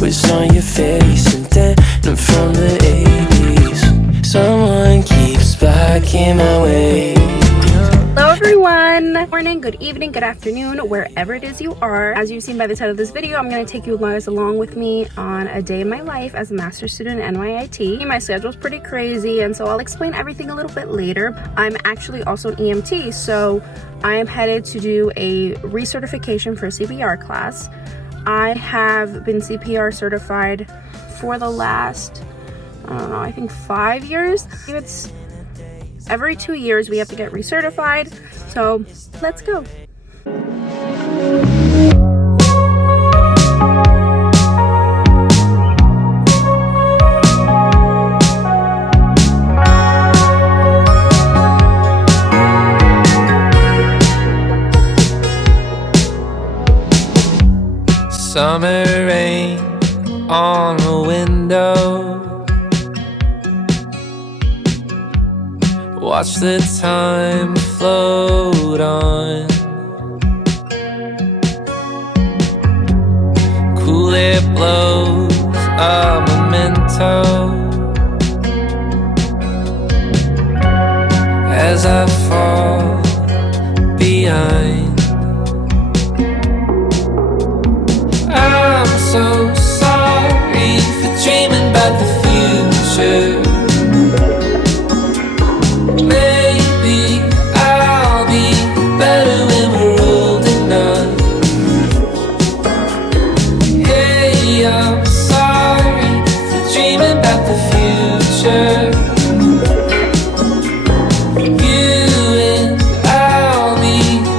was on your face, and then I'm from the 80s. Someone keeps blocking my way. Hello everyone! Good morning, good evening, good afternoon, wherever it is you are. As you've seen by the title of this video, I'm going to take you guys along with me on a day in my life as a master's student at NYIT. My schedule's pretty crazy, and so I'll explain everything a little bit later. I'm actually also an EMT, so I am headed to do a recertification for a CPR class. I have been CPR certified for the last, I don't know, I think 5 years. It's every 2 years we have to get recertified, so let's go. Summer rain on the window. Watch the time float on. Cool air blows a memento as I fall behind. I'm so sorry for dreaming about the future. Maybe I'll be better when we're old enough. Hey, I'm sorry for dreaming about the future. You and I'll be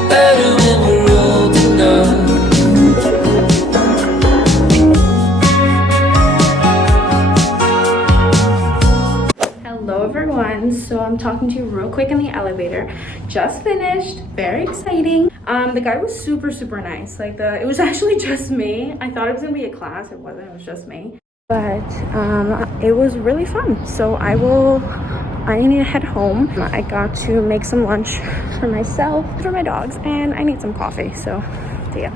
better when we're old enough. Hello everyone, so I'm talking to you real quick in the elevator. Just finished, very exciting. The guy was super nice. Like it was actually just me. I thought it was gonna be a class, it wasn't, it was just me. But it was really fun. So I need to head home. I got to make some lunch for myself, for my dogs, and I need some coffee, so yeah.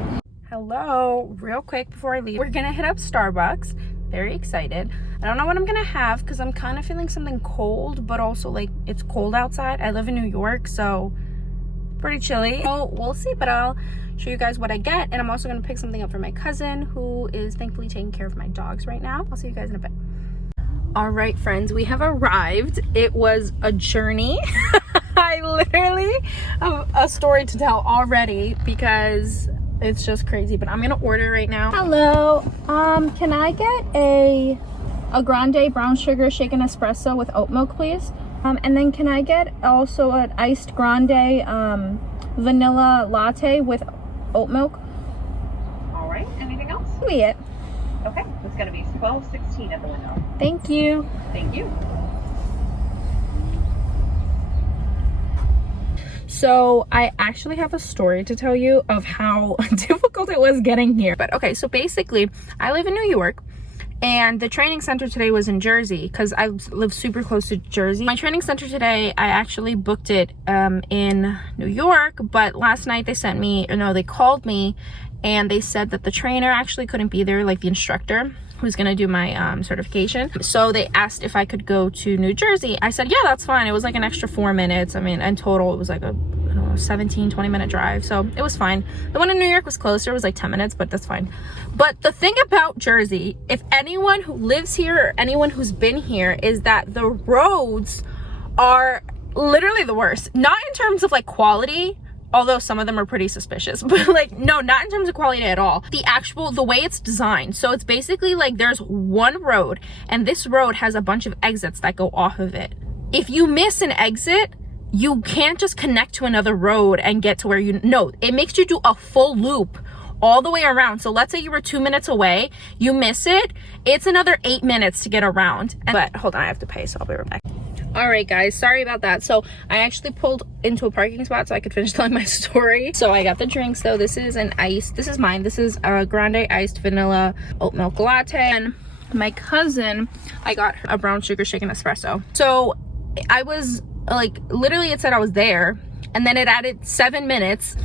Hello, real quick before I leave, we're gonna hit up Starbucks. Very excited. I don't know what I'm gonna have because I'm kind of feeling something cold, but also like it's cold outside. I live in New York, so pretty chilly. So we'll see, but I'll show you guys what I get. And I'm also gonna pick something up for my cousin who is thankfully taking care of my dogs right now. I'll see you guys in a bit. All right, friends, we have arrived. It was a journey. I literally have a story to tell already because it's just crazy, but I'm gonna order right now. Hello, can I get a grande brown sugar shaken espresso with oat milk, please? And then can I get also an iced grande vanilla latte with oat milk? All right, anything else? Be it. Okay, it's gonna be 12:16 at the window. Thank you. Thank you. So I actually have a story to tell you of how difficult it was getting here. But okay, so basically I live in New York and the training center today was in Jersey because I live super close to Jersey. My training center today, I actually booked it in New York, but last night they called me and they said that the trainer actually couldn't be there, like the instructor who's gonna do my certification. So they asked if I could go to New Jersey. I said, yeah, that's fine. It was like an extra 4 minutes. I mean, in total, it was like a 17-20 minute drive, so it was fine. The one in New York was closer, it was like 10 minutes, but that's fine. But the thing about Jersey, if anyone who lives here or anyone who's been here, is that the roads are literally the worst. Not in terms of like quality, although some of them are pretty suspicious, but like, no, not in terms of quality at all. The way it's designed. So it's basically like there's one road and this road has a bunch of exits that go off of it. If you miss an exit, you can't just connect to another road and get to where it makes you do a full loop all the way around. So let's say you were 2 minutes away, you miss it, it's another 8 minutes to get around. But hold on, I have to pay, so I'll be right back. All right, guys, sorry about that. So I actually pulled into a parking spot so I could finish telling my story. So I got the drinks though. This is mine. This is a grande iced vanilla oat milk latte. And my cousin, I got her a brown sugar shaken espresso. So I was like, literally it said I was there and then it added 7 minutes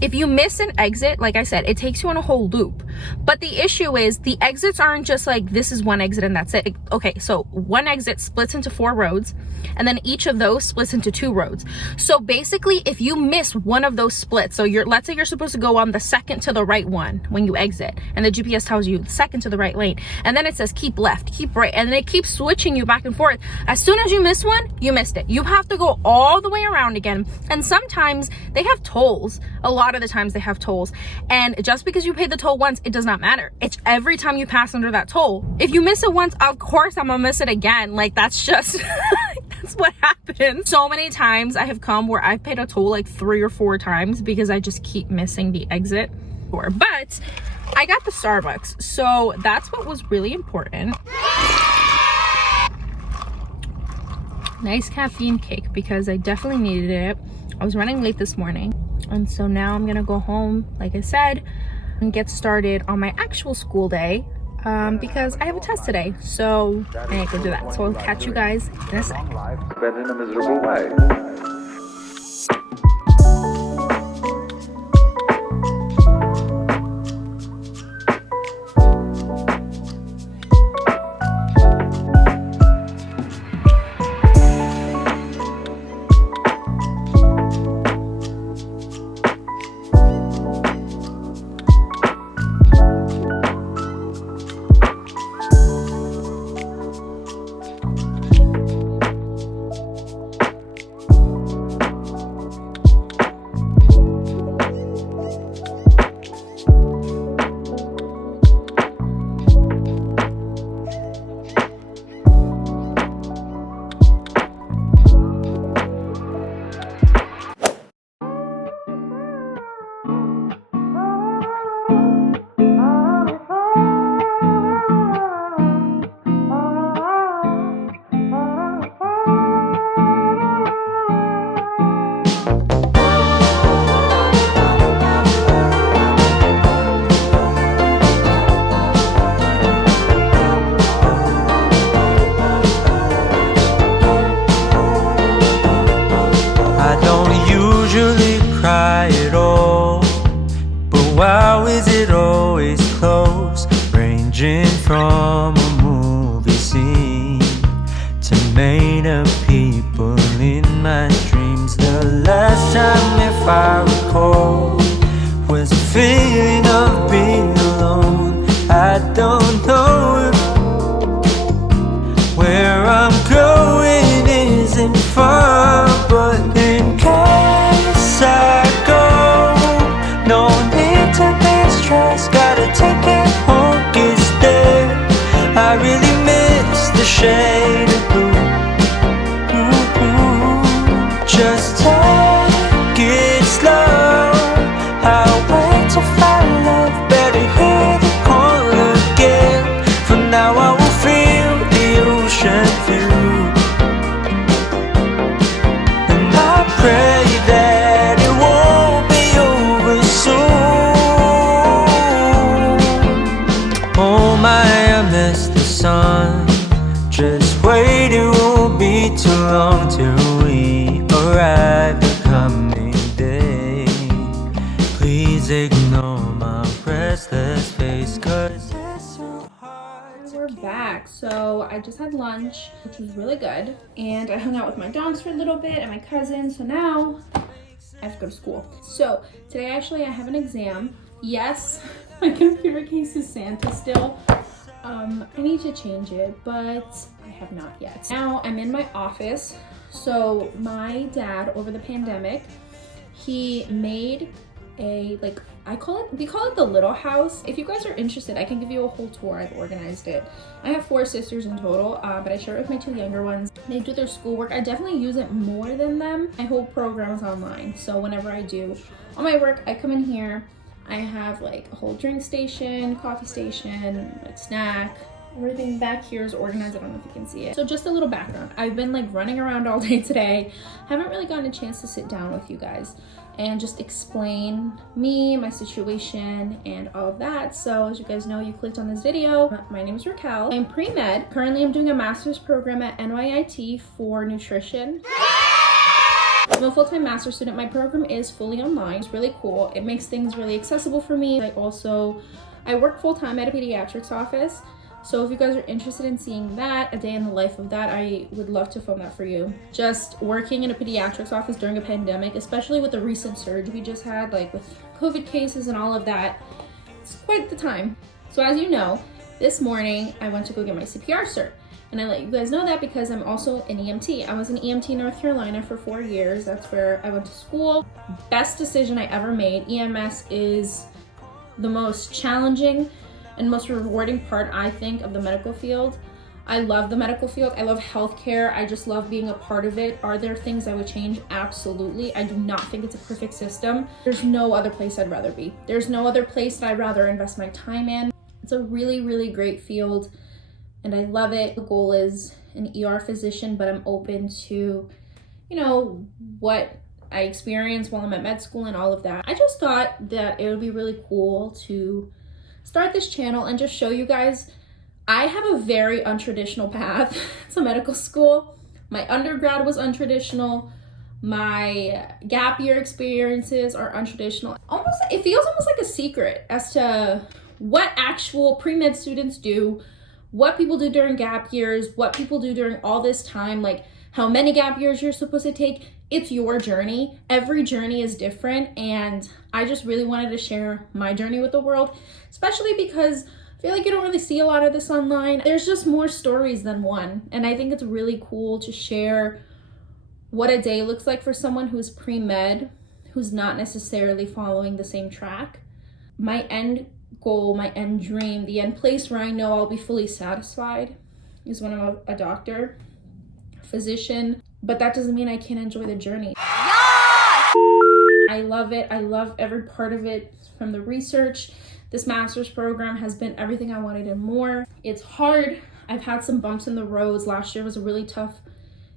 if you miss an exit, like I said, it takes you on a whole loop. But the issue is the exits aren't just like, this is one exit and that's it. Okay, so one exit splits into 4 roads, and then each of those splits into 2 roads. So basically, if you miss one of those splits, so let's say you're supposed to go on the second to the right one when you exit, and the GPS tells you second to the right lane, and then it says keep left, keep right, and then it keeps switching you back and forth. As soon as you miss one, you missed it. You have to go all the way around again. And sometimes they have tolls. A lot of the times they have tolls, and just because you pay the toll once, it does not matter. It's every time you pass under that toll. If you miss it once, of course I'm gonna miss it again. Like, that's just that's what happens. So many times I have come where I've paid a toll like 3 or 4 times because I just keep missing the exit. But I got the Starbucks, so that's what was really important. Nice caffeine kick because I definitely needed it. I was running late this morning, and so now I'm gonna go home, like I said, and get started on my actual school day because I have a test today, so I need to go do that. So I'll catch you guys in a sec. Spent in a miserable way. From a movie scene to made up people in my dreams. The last time, if I recall, was a feeling of being alone. I don't know if where I'm going isn't far, but in case I go, no need to be stressed. Gotta take it home, it's there. I really miss the shade of blue. Just take it slow. I'll wait to find love. Better hear the call again. For now I will feel the ocean view, and I pray that it won't be over soon. Oh my, I miss the sun. Just wait, it won't be too long till we arrive the coming day. Please ignore my restless face, cause it's so hard. We're back. So I just had lunch, which was really good, and I hung out with my dogs for a little bit and my cousin. So now I have to go to school. So today actually I have an exam. Yes, my computer case is Santa still. I need to change it, but I have not yet. Now I'm in my office. So my dad, over the pandemic, he made a, like, we call it the little house. If you guys are interested, I can give you a whole tour. I've organized it. I have 4 sisters in total, but I share it with my 2 younger ones. They do their schoolwork. I definitely use it more than them. My whole program is online, so whenever I do all my work, I come in here. I have like a whole drink station, coffee station, like snack. Everything back here is organized. I don't know if you can see it. So just a little background. I've been like running around all day today. Haven't really gotten a chance to sit down with you guys and just explain me, my situation, and all of that. So as you guys know, you clicked on this video. My name is Raquel. I'm pre-med. Currently, I'm doing a master's program at NYIT for nutrition. I'm a full-time master's student. My program is fully online. It's really cool. It makes things really accessible for me. I work full-time at a pediatrics office. So if you guys are interested in seeing that, a day in the life of that, I would love to film that for you. Just working in a pediatrics office during a pandemic, especially with the recent surge we just had, like with COVID cases and all of that, it's quite the time. So as you know, this morning I went to go get my CPR cert. And I let you guys know that because I'm also an EMT. I was an EMT in North Carolina for 4 years. That's where I went to school. Best decision I ever made. EMS is the most challenging and most rewarding part, I think, of the medical field. I love the medical field. I love healthcare. I just love being a part of it. Are there things I would change? Absolutely. I do not think it's a perfect system. There's no other place I'd rather be. There's no other place that I'd rather invest my time in. It's a really, really great field. And I love it. The goal is an ER physician, but I'm open to, what I experienced while I'm at med school and all of that. I just thought that it would be really cool to start this channel and just show you guys I have a very untraditional path to medical school. My undergrad was untraditional. My gap year experiences are untraditional. It feels almost like a secret as to what actual pre-med students do, what people do during gap years, what people do during all this time, like how many gap years you're supposed to take. It's your journey. Every journey is different, and I just really wanted to share my journey with the world, especially because I feel like you don't really see a lot of this online. There's just more stories than one, and I think it's really cool to share what a day looks like for someone who's pre-med, who's not necessarily following the same track. My end goal, my end dream, the end place where I know I'll be fully satisfied is when I'm a doctor, a physician, but that doesn't mean I can't enjoy the journey. Yes! I love it. I love every part of it, from the research. This master's program has been everything I wanted and more. It's hard. I've had some bumps in the roads. Last year was a really tough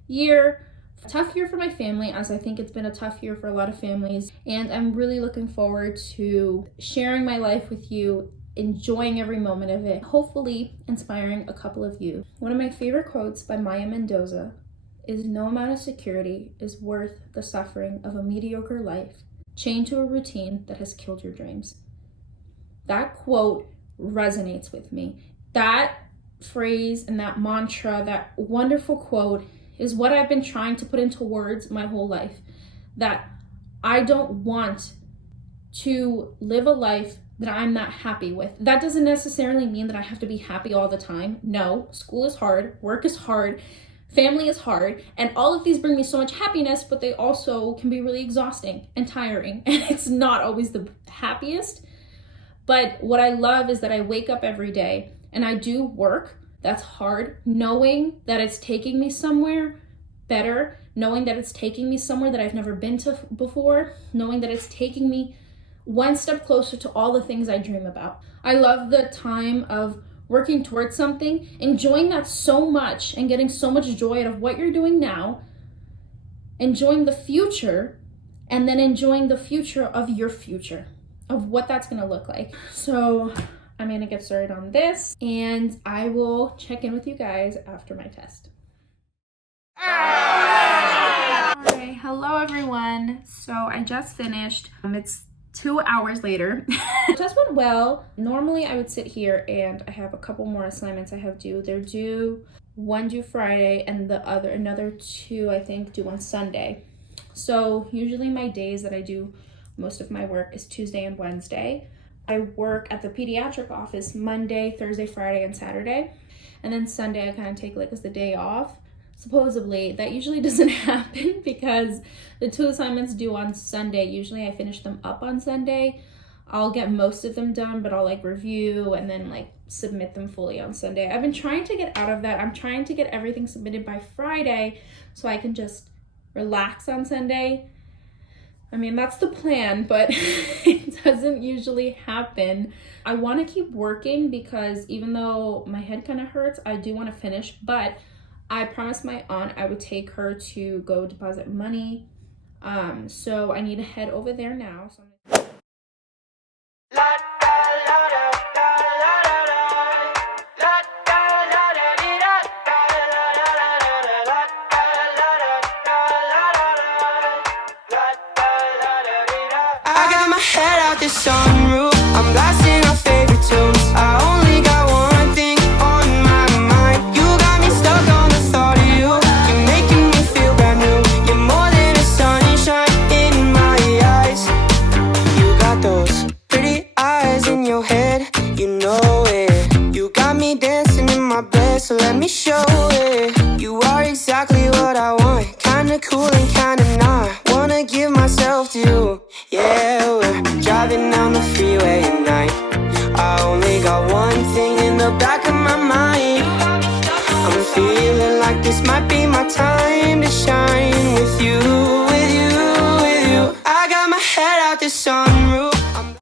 year. A tough year for my family, as I think it's been a tough year for a lot of families. And I'm really looking forward to sharing my life with you, enjoying every moment of it, hopefully inspiring a couple of you. One of my favorite quotes by Mendoza is, "No amount of security is worth the suffering of a mediocre life, chained to a routine that has killed your dreams." That quote resonates with me. That phrase and that mantra, that wonderful quote, is what I've been trying to put into words my whole life. That I don't want to live a life that I'm not happy with. That doesn't necessarily mean that I have to be happy all the time. No, school is hard, work is hard, family is hard, and all of these bring me so much happiness, but they also can be really exhausting and tiring, and it's not always the happiest. But what I love is that I wake up every day and I do work that's hard, knowing that it's taking me somewhere better, knowing that it's taking me somewhere that I've never been to before, knowing that it's taking me one step closer to all the things I dream about. I love the time of working towards something, enjoying that so much and getting so much joy out of what you're doing now, enjoying the future, and then enjoying the future of your future, of what that's gonna look like. So I'm gonna get started on this, and I will check in with you guys after my test. Alright, hello everyone. So I just finished. It's 2 hours later. The test went well. Normally I would sit here and I have a couple more assignments I have due. They're due, one due Friday and another two I think due on Sunday. So usually my days that I do most of my work is Tuesday and Wednesday. I work at the pediatric office Monday, Thursday, Friday, and Saturday. And then Sunday I kind of take like as the day off. Supposedly, that usually doesn't happen because the 2 assignments due on Sunday, usually I finish them up on Sunday. I'll get most of them done, but I'll like review and then like submit them fully on Sunday. I've been trying to get out of that. I'm trying to get everything submitted by Friday so I can just relax on Sunday. I mean, that's the plan, but it doesn't usually happen. I want to keep working because even though my head kind of hurts, I do want to finish, but I promised my aunt I would take her to go deposit money. So I need to head over there now. So the sunroof, I'm blasting our favorite tunes. I only got one thing on my mind. You got me stuck on the thought of you. You're making me feel brand new. You're more than a sunshine in my eyes. You got those pretty eyes in your head, you know it. You got me dancing in my bed, so let me show it. You are exactly what I want, kinda cool and